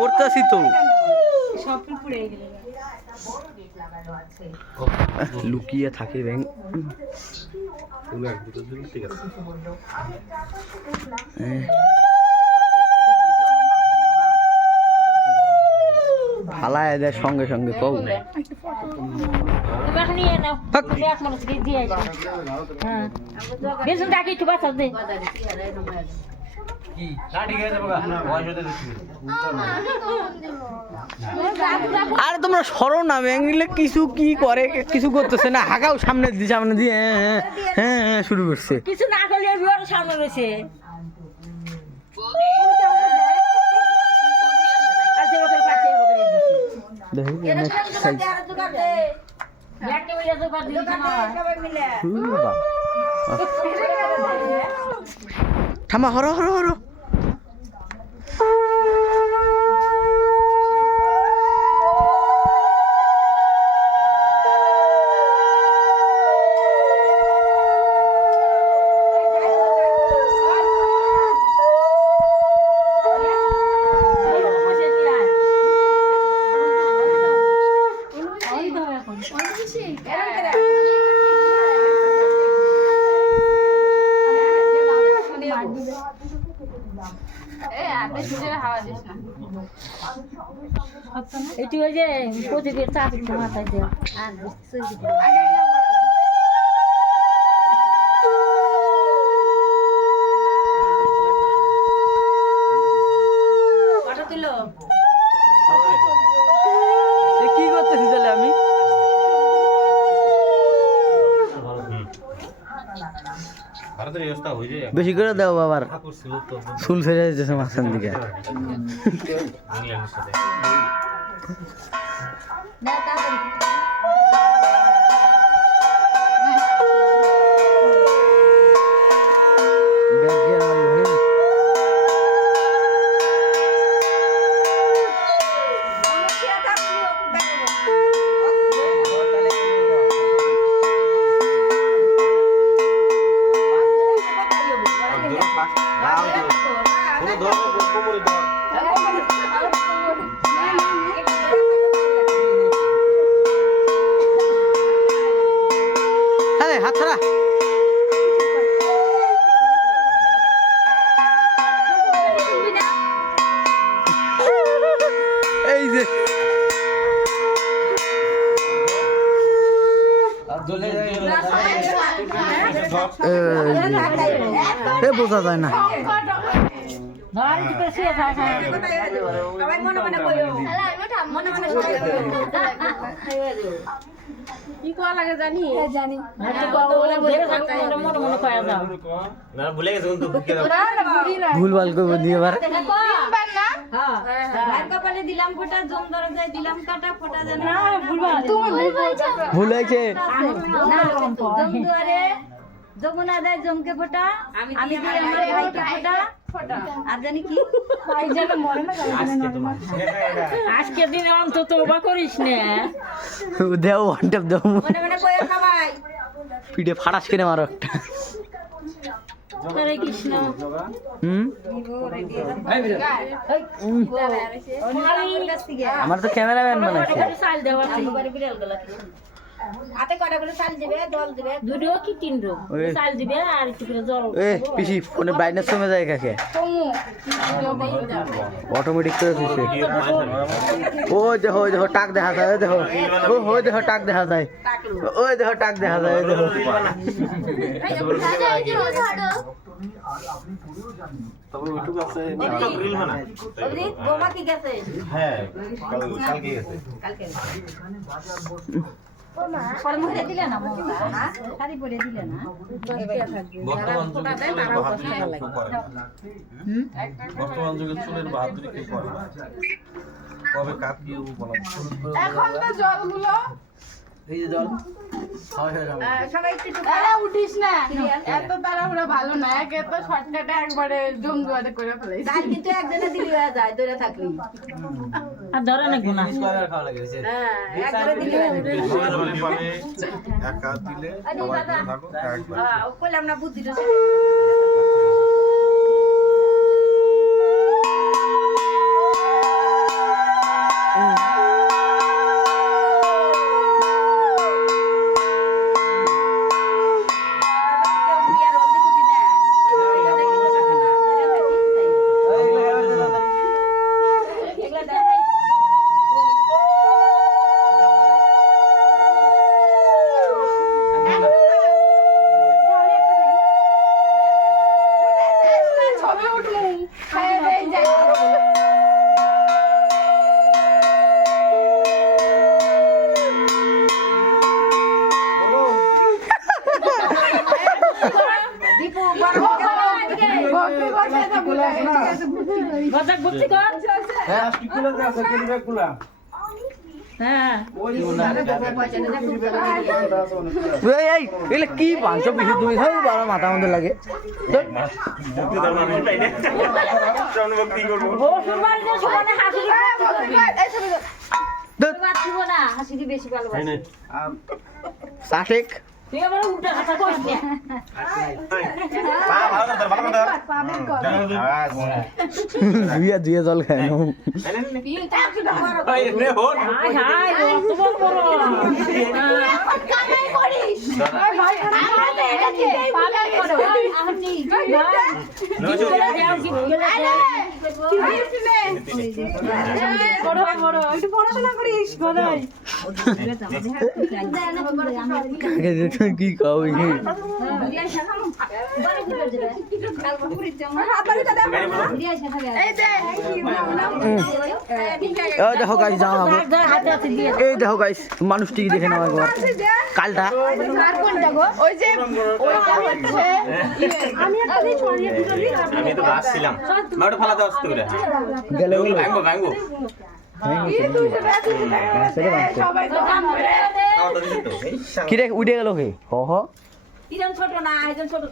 করতেছি তো লুকিয়ে থাকে ব্যাংক হালায় দেয় সঙ্গে সঙ্গে কও আরে তোমরা সরো না ব্যাংকলে কিছু কি করে কিছু করতেছে না হাগাও সামনে দিয়ে হ্যাঁ হ্যাঁ হ্যাঁ শুরু করছে কিছু না করলে সামনে রয়েছে থামা হরো হরো হরো এটি ওই যে প্রদীপের চাকরি মাথায় দেওয়া কি করতেছি তাহলে আমি বেশি করে দাও বাবার চুল ছেড়ে যেতেছে মাঝখান দিকে হাত ছাড়া এই যে বোঝা যায় না কি করা লাগে জানি জানি ভুলভাল করবো দিয়ে এবার দিলাম ফোটা জম দরজায় দিলাম কাটা ফোটা দেন না ভুল হয়েছে জম দুয়ারে যমুনা দেয় জমকে ফোটা আমি দিই আমার ভাইকে ফোটা আর জানি কি আজকে দিনে অন্তত ওবা করিস না দেও ওয়ান ট্যাপ দেও মনে মনে কইও না ভাই পিঠে ফাটাস কিনে মারো একটা হরে কৃষ্ণ আমার তো ক্যামেরাম্যান বানাইছে হাতে কটা করে চাল দিবে জল দিবে দুটো কি তিনটো চাল দিবে আর একটু করে জল পিসি ফোনে ব্রাইটনেস কমে যায় কাকে অটোমেটিক করে দিছে ওই দেখো টাক দেখা যায় দেখো ওই দেখো টাক দেখা যায় ওই দেখো টাক দেখা যায় ওই দেখো তবে ওইটুকু আছে গ্রিল হয় না গোমা কি গেছে হ্যাঁ কালকে গেছে কালকে পরে মুখে দিলে না মোটা শাড়ি পরে দিলে না বর্তমান যুগে চুলের বাহাদুরি কেউ করে না কবে কার কি বলা এখন তো জলগুলো এই যে জল সবাই একটু উঠিস না এত তাড়াহুড়া ভালো না এত শর্টকাটে একবারে জমজুয়াতে করে ফেলাইছি গাল কিন্তু একজনে দিলি হয়ে যায় ধরে থাকলি আর ধরে না গুনা খাওয়া লাগে হ্যাঁ একবারে দিলি হয়ে মানে একা দিলে সবাই থাকো একবার হ্যাঁ ও কইলাম না বুদ্ধিটা গজা বুঝছি কর হ্যাঁ এই এগুলো কি বাঞ্চো পিছিয়ে তুমি সব বাবা মাথা মধ্যে লাগে বসুর বাড়িতে সমানে হাসি দিব না হাসি বেশি ভালোবাসে সাশেক তুই আবার উল্টা কথা কইস না দুইয়া দুইয়া জল খায় হাই হাই অত বড় বড় কামাই করিস ভাই ভাই আমাদের এটা কি পাগল করো আপনি বড় বড় একটু পড়াশোনা করিস গদাই কি খাও এই দেখো গাইস যাও এই দেখো গাইস মানুষটি দেখে নাও একবার কালটা ওই যে ওইটা হচ্ছে আমি একটা দিন ছড়িয়ে দিলি আমি তো আসছিলাম মাউটা ফালাতে আসতে করে গেলে ভাঙবো ভাঙবো সবাই তো কাম করে খাওয়াটা দিছি তো এই কি রে উঠে গেল হে হ হ ইরান ছোট না আইজন ছোট